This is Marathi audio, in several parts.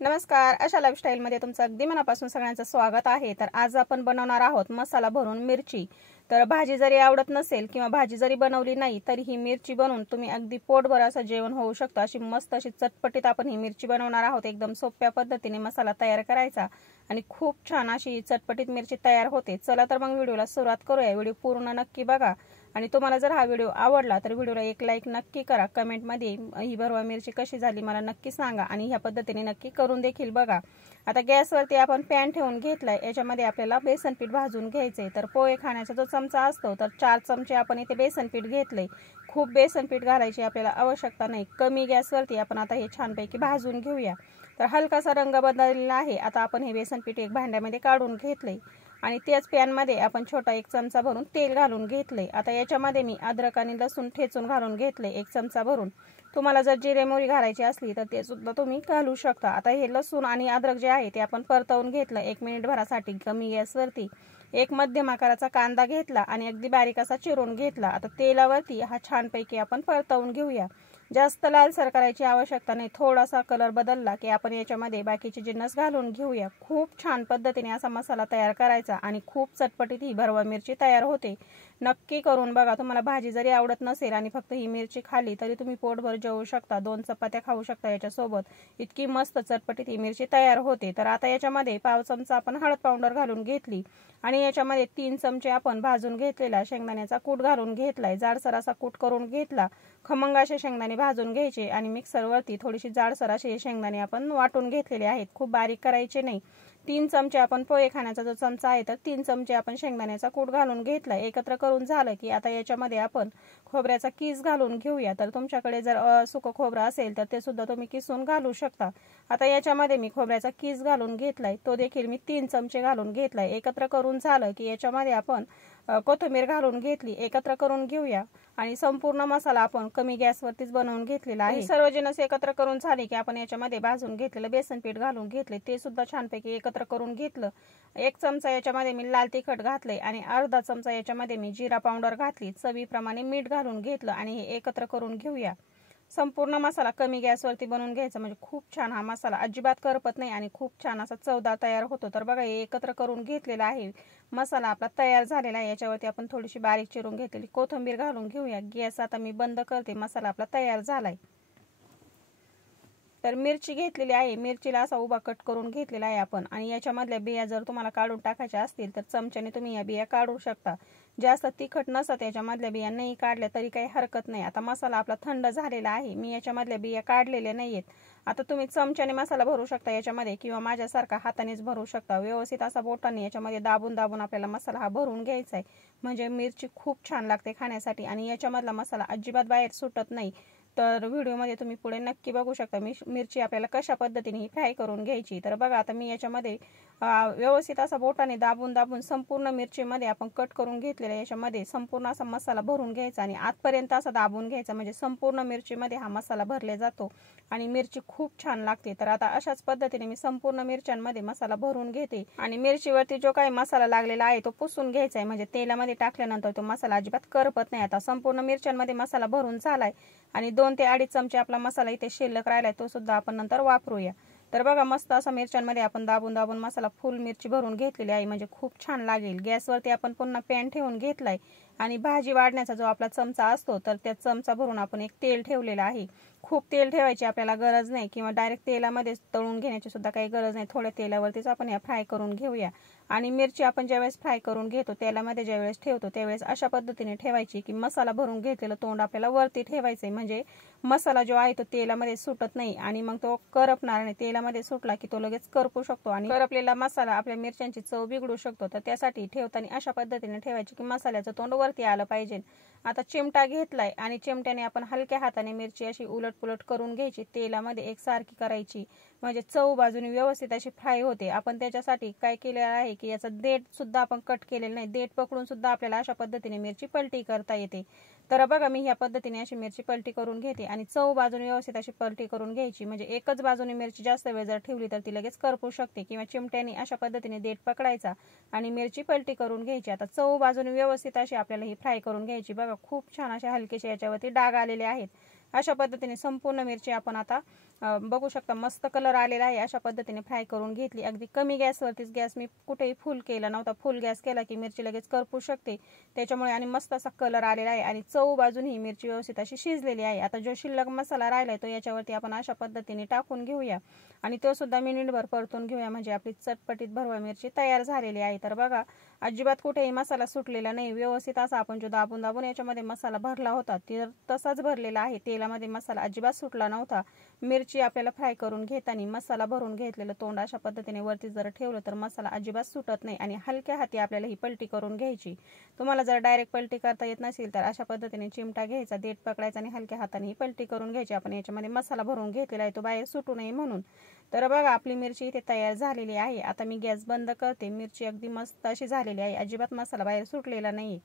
नमस्कार, आशा लाईफस्टाईलमध्ये तुमचं अगदी मनापासून सगळ्यांचं स्वागत आहे। तर आज आपण बनवणार आहोत मसाला भरून मिरची। तर भाजी जरी आवडत नसेल किंवा भाजी जरी बनवली नाही तरी ही मिरची बनवून तुम्ही अगदी पोटभर असं जेवण होऊ शकतं। अशी मस्त अशी चटपटीत आपण ही मिरची बनवणार आहोत। एकदम सोप्या पद्धतीने मसाला तयार करायचा आणि खूप छान अशी चटपटीत मिरची तयार होते। चला तर मग व्हिडिओला सुरुवात करूया। व्हिडिओ पूर्ण नक्की बघा आणि तुम्हाला जर हा व्हिडिओ आवडला तर व्हिडिओला एक लाईक नक्की करा। कमेंट मध्ये ही भरवा मिरची कशी झाली मला नक्की सांगा आणि ह्या पद्धतीने नक्की करून देखील बघा। आता गॅसवरती आपण पॅन ठेवून घेतलाय। याच्यामध्ये आपल्याला बेसन पीठ भाजून घ्यायचे। तर पोहे खाण्याचा जो चमचा असतो तर 4 चमचे आपण इथे बेसन पीठ घेतले। खूप बेसन पीठ घालायची आपल्याला आवश्यकता नाही। कमी गॅसवरती आपण आता हे छानपैकी भाजून घेऊया। तर हलकासा रंग बदललेला आहे। आता आपण हे बेसन पीठ एक भांड्यामध्ये काढून घेतले आणि त्याच पॅन मध्ये आपण छोटा 1 चमचा भरून तेल घालून घेतले। आता याच्यामध्ये मी अद्रक आणि लसूण ठेचून घालून घेतले 1 चमचा भरून। तुम्हाला जर जिरे मोहरी घालायची असली तर ते सुद्धा तुम्ही घालू शकता। आता हे लसूण आणि अद्रक जे आहे ते आपण परतवून घेतलं 1 मिनिट भरासाठी कमी गॅसवरती। एक मध्यम आकाराचा कांदा घेतला आणि अगदी बारीक असा चिरून घेतला। आता तेलावरती हा छानपैकी आपण परतवून घेऊया। जास्त लालसर करायची आवश्यकता नाही। थोडासा कलर बदलला की आपण याच्यामध्ये बाकीचे जिन्नस घालून घेऊया। खूप छान पद्धतीने असा मसाला तयार करायचा आणि खूप चटपटीत ही भरवा मिरची तयार होते। नक्की करून बघा। तुम्हाला भाजी जरी आवडत नसेल आणि फक्त ही मिरची खाली तरी तुम्ही पोटभर जेवू शकता। 2 चपात्या खाऊ शकता याच्या सोबत। इतकी मस्त चटपटीत ही मिरची तयार होते। तर आता याच्यामध्ये पाव चमचा आपण हळद पावडर घालून घेतली आणि याच्यामध्ये 3 चमचे आपण भाजून घेतलेला शेंगदाण्याचा कूट घालून घेतलाय। जाडसर असा कूट करून घेतला। खमंग असे शेंगदाणे भाजून घ्यायचे आणि मिक्सरवरती थोडीशी जाडसर असे शेंगदाणे आपण वाटून घेतलेले आहेत। खूप बारीक करायचे नाही। 3 चमचे आपण पोहे खाण्याचा जो चमचा आहे तर 3 चमचे आपण शेंगदाण्याचा कूट घालून घेतला। एकत्र करून झालं की आता याच्यामध्ये आपण खोबऱ्याचा कीस घालून घेऊया। तर तुमच्याकडे जर सुकं खोबरं असेल तर ते सुद्धा तुम्ही किसून घालू शकता। आता याच्यामध्ये मी खोबऱ्याचा कीस घालून घेतलाय तो देखील मी 3 चमचे घालून घेतलाय। एकत्र करून झालं की याच्यामध्ये आपण कोथिंबीर घालून घेतली। एकत्र करून घेऊया आणि संपूर्ण मसाला आपण कमी गॅसवरतीच बनवून घेतलेला आहे। सर्व जिन्नस एकत्र करून झाले की आपण याच्यामध्ये भाजून घेतलेलं बेसन पीठ घालून घेतले ते सुद्धा छानपैकी एकत्र करून घेतलं। 1 चमचा याच्यामध्ये मी लाल तिखट घातले आणि अर्धा चमचा याच्यामध्ये मी जिरा पावडर घातली। चवीप्रमाणे मीठ घालून घेतलं आणि हे एकत्र करून घेऊया। संपूर्ण मसाला कमी गॅसवरती बनवून घ्यायचा म्हणजे खूप छान हा मसाला अजिबात करपत नाही आणि खूप छान असा चवदार तयार होतो। तर बघा हे एकत्र करून घेतलेला आहे। मसाला आपला तयार झालेला आहे। याच्यावरती आपण थोडीशी बारीक चिरून घेतलेली कोथिंबीर घालून घेऊया। गॅस आता मी बंद करते। मसाला आपला तयार झालाय। तर मिरची घेतलेली आहे। मिरचीला असा उभा कट करून घेतलेला आहे आपण आणि याच्यामधल्या बिया जर तुम्हाला काढून टाकायच्या असतील तर चमच्याने तुम्ही या बिया काढू शकता। जास्त तिखट नसत याच्यामधल्या बिया नाही काढल्या तरी काही हरकत नाही। आता मसाला आपला थंड झालेला आहे। मी याच्यामधल्या बिया काढलेल्या नाहीयेत। आता तुम्ही चमच्याने मसाला भरू शकता याच्यामध्ये किंवा माझ्यासारखा हातानेच भरू शकता। व्यवस्थित असा बोटाने याच्यामध्ये दाबून दाबून आपल्याला मसाला हा भरून घ्यायचा आहे म्हणजे मिरची खूप छान लागते खाण्यासाठी आणि याच्यामधला मसाला अजिबात बाहेर सुटत नाही। तर व्हिडिओमध्ये तुम्ही पुढे नक्की बघू शकता मिरची आपल्याला कशा पद्धतीने ही फ्राय करून घ्यायची। तर बघा आता मी याच्यामध्ये व्यवस्थित असा बोटाने दाबून दाबून संपूर्ण मिरचीमध्ये आपण कट करून घेतलेला याच्यामध्ये संपूर्ण असा मसाला भरून घ्यायचा आणि आतपर्यंत असा दाबून घ्यायचा म्हणजे संपूर्ण मिरचीमध्ये हा मसाला भरले जातो आणि मिरची खूप छान लागते। तर आता अशाच पद्धतीने मी संपूर्ण मिरच्यांमध्ये मसाला भरून घेते आणि मिरचीवरती जो काही मसाला लागलेला आहे तो पुसून घ्यायचा आहे म्हणजे तेलामध्ये टाकल्यानंतर तो मसाला अजिबात करपत नाही। आता संपूर्ण मिरच्यांमध्ये मसाला भरून झालाय आणि 2 ते 2.5 चमचे आपला मसाला इथे शिल्लक राहिलाय तो सुद्धा आपण नंतर वापरूया। तर बघा मस्त असा मिरच्यांमध्ये आपण दाबून दाबून मसाला फुल मिरची भरून घेतलेली आहे म्हणजे खूप छान लागेल। गॅसवरती आपण पुन्हा पॅन ठेवून घेतलाय आणि भाजी वाढण्याचा जो आपला चमचा असतो तर त्या चमचा भरून आपण एक तेल ठेवलेला आहे। खूप तेल ठेवायची आपल्याला गरज नाही किंवा डायरेक्ट तेलामध्ये तळून घेण्याची सुद्धा काही गरज नाही। थोड्या तेलावरतीच आपण या फ्राय करून घेऊया आणि मिरची आपण ज्यावेळेस फ्राय करून घेतो तेलामध्ये ज्यावेळेस ठेवतो त्यावेळेस अशा पद्धतीने ठेवायची की मसाला भरून घेतलेलं तोंड आपल्याला वरती ठेवायचंय म्हणजे मसाला जो आहे तो तेलामध्ये सुटत नाही आणि मग तो करपणार नाही। तेलामध्ये सुटला की तो लगेच करपू शकतो आणि करपलेला मसाला आपल्या मिरच्यांची चव बिघडू शकतो। तर त्यासाठी ठेवताना अशा पद्धतीने ठेवायची की मसाल्याचं तोंड वरती आलं पाहिजे। आता चिमटा घेतलाय आणि चिमट्याने आपण हलक्या हाताने मिरची अशी उलटपुलट करून घ्यायची। तेलामध्ये एकसारखी करायची म्हणजे चव बाजूने व्यवस्थित अशी फ्राय होते। आपण त्याच्यासाठी काय केलेलं आहे की याचा देठ सुद्धा आपण कट केलेलं नाही। देठ पकडून सुद्धा आपल्याला अशा पद्धतीने मिरची पलटी करता येते। तर बघा मी ह्या पद्धतीने अशी मिरची पलटी करून घेते आणि चव बाजूने व्यवस्थित अशी पलटी करून घ्यायची म्हणजे एकच बाजूने मिरची जास्त वेळ जर ठेवली तर ती लगेच करपू शकते किंवा चिमट्याने अशा पद्धतीने देठ पकडायचा आणि मिरची पलटी करून घ्यायची। आता चव बाजूने व्यवस्थित अशी आपल्याला ही फ्राय करून घ्यायची। बघा खूप छान अशा हलकेशे याच्यावरती डाग आलेले आहेत। अशा पद्धतीने संपूर्ण मिरची आपण आता बघू शकता मस्त कलर आलेला आहे। अशा पद्धतीने फ्राय करून घेतली। अगदी कमी गॅसवरतीच, गॅस मी कुठेही फुल केला नव्हता। फुल गॅस केला की मिरची लगेच करपू शकते त्याच्यामुळे, आणि मस्त असा कलर आलेला आहे आणि चव बाजून ही मिरची व्यवस्थित अशी शिजलेली आहे। आता जो शिल्लक मसाला राहिलाय तो याच्यावरती आपण अशा पद्धतीने टाकून घेऊया आणि तो सुद्धा मिनिटभर परतून घेऊया, म्हणजे आपली चटपटीत भरवा मिरची तयार झालेली आहे। तर बघा अजिबात कुठेही मसाला सुटलेला नाही, व्यवस्थित असा आपण जो दाबून दाबून याच्यामध्ये मसाला भरला होता तसाच भरलेला आहे। तेलामध्ये मसाला अजिबात सुटला नव्हता। मिरची आपल्याला फ्राय करून घेताना मसाला भरून घेतलेलं तोंड अशा पद्धतीने वरती जर ठेवलं तर मसाला अजिबात सुटत नाही आणि हलक्या हाती आपल्याला ही पलटी करून घ्यायची। तुम्हाला जर डायरेक्ट पलटी करता येत नसेल तर अशा पद्धतीने चिमटा घ्यायचा, देठ पकडायचा आणि हलक्या हाताने ही पलटी करून घ्यायची। आपण याच्यामध्ये मसाला भरून घेतलेला आहे तो बाहेर सुटू नये म्हणून। तर बघा आपली मिरची इथे तयार झालेली आहे। आता मी गॅस बंद करते। मिरची अगदी मस्त अशी झालेली आहे, अजिबात मसाला बाहेर सुटलेला नाही।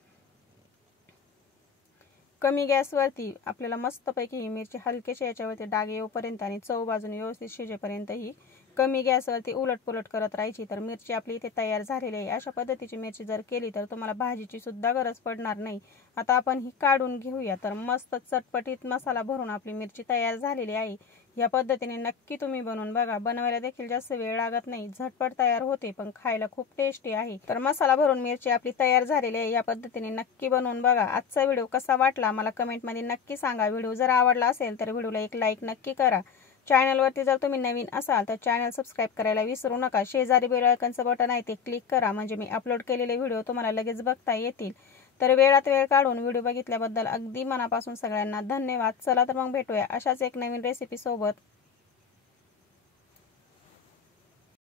कमी गॅसवरती आपल्याला मस्तपैकी ही मिरची हलकेशा याच्यावरती डाग येऊपर्यंत आणि चव बाजूने व्यवस्थित शिजेपर्यंत ही कमी गॅसवरती उलटपुलट करत राहायची। तर मिरची आपली इथे तयार झालेली आहे। अशा पद्धतीची मिरची जर केली तर तुम्हाला भाजीची सुद्धा गरज पडणार नाही। आता आपण ही काढून घेऊया। तर मस्त चटपटीत मसाला भरून आपली मिरची तयार झालेली आहे। या पद्धतीने नक्की तुम्ही बनवून बघा। बनवायला देखील जास्त वेळ लागत नाही, झटपट तयार होते, पण खायला खूप टेस्टी आहे। तर मसाला भरून मिरची आपली तयार झालेली आहे। या पद्धतीने नक्की बनवून बघा। आजचा व्हिडिओ कसा वाटला मला कमेंटमध्ये नक्की सांगा। व्हिडिओ जर आवडला असेल तर व्हिडिओला एक लाईक नक्की करा। चॅनलवरती जर तुम्ही नवीन असाल तर चॅनल सबस्क्राईब करायला विसरू नका। शेजारी बेल आयकॉनचं बटन आहे ते क्लिक करा, म्हणजे मी अपलोड केलेले व्हिडिओ तुम्हाला लगेच बघता येतील। तर वेळात वेळ काढून व्हिडिओ बघितल्याबद्दल अगदी मनापासून सगळ्यांना धन्यवाद। चला तर मग भेटूया अशाच एक नवीन रेसिपी सोबत।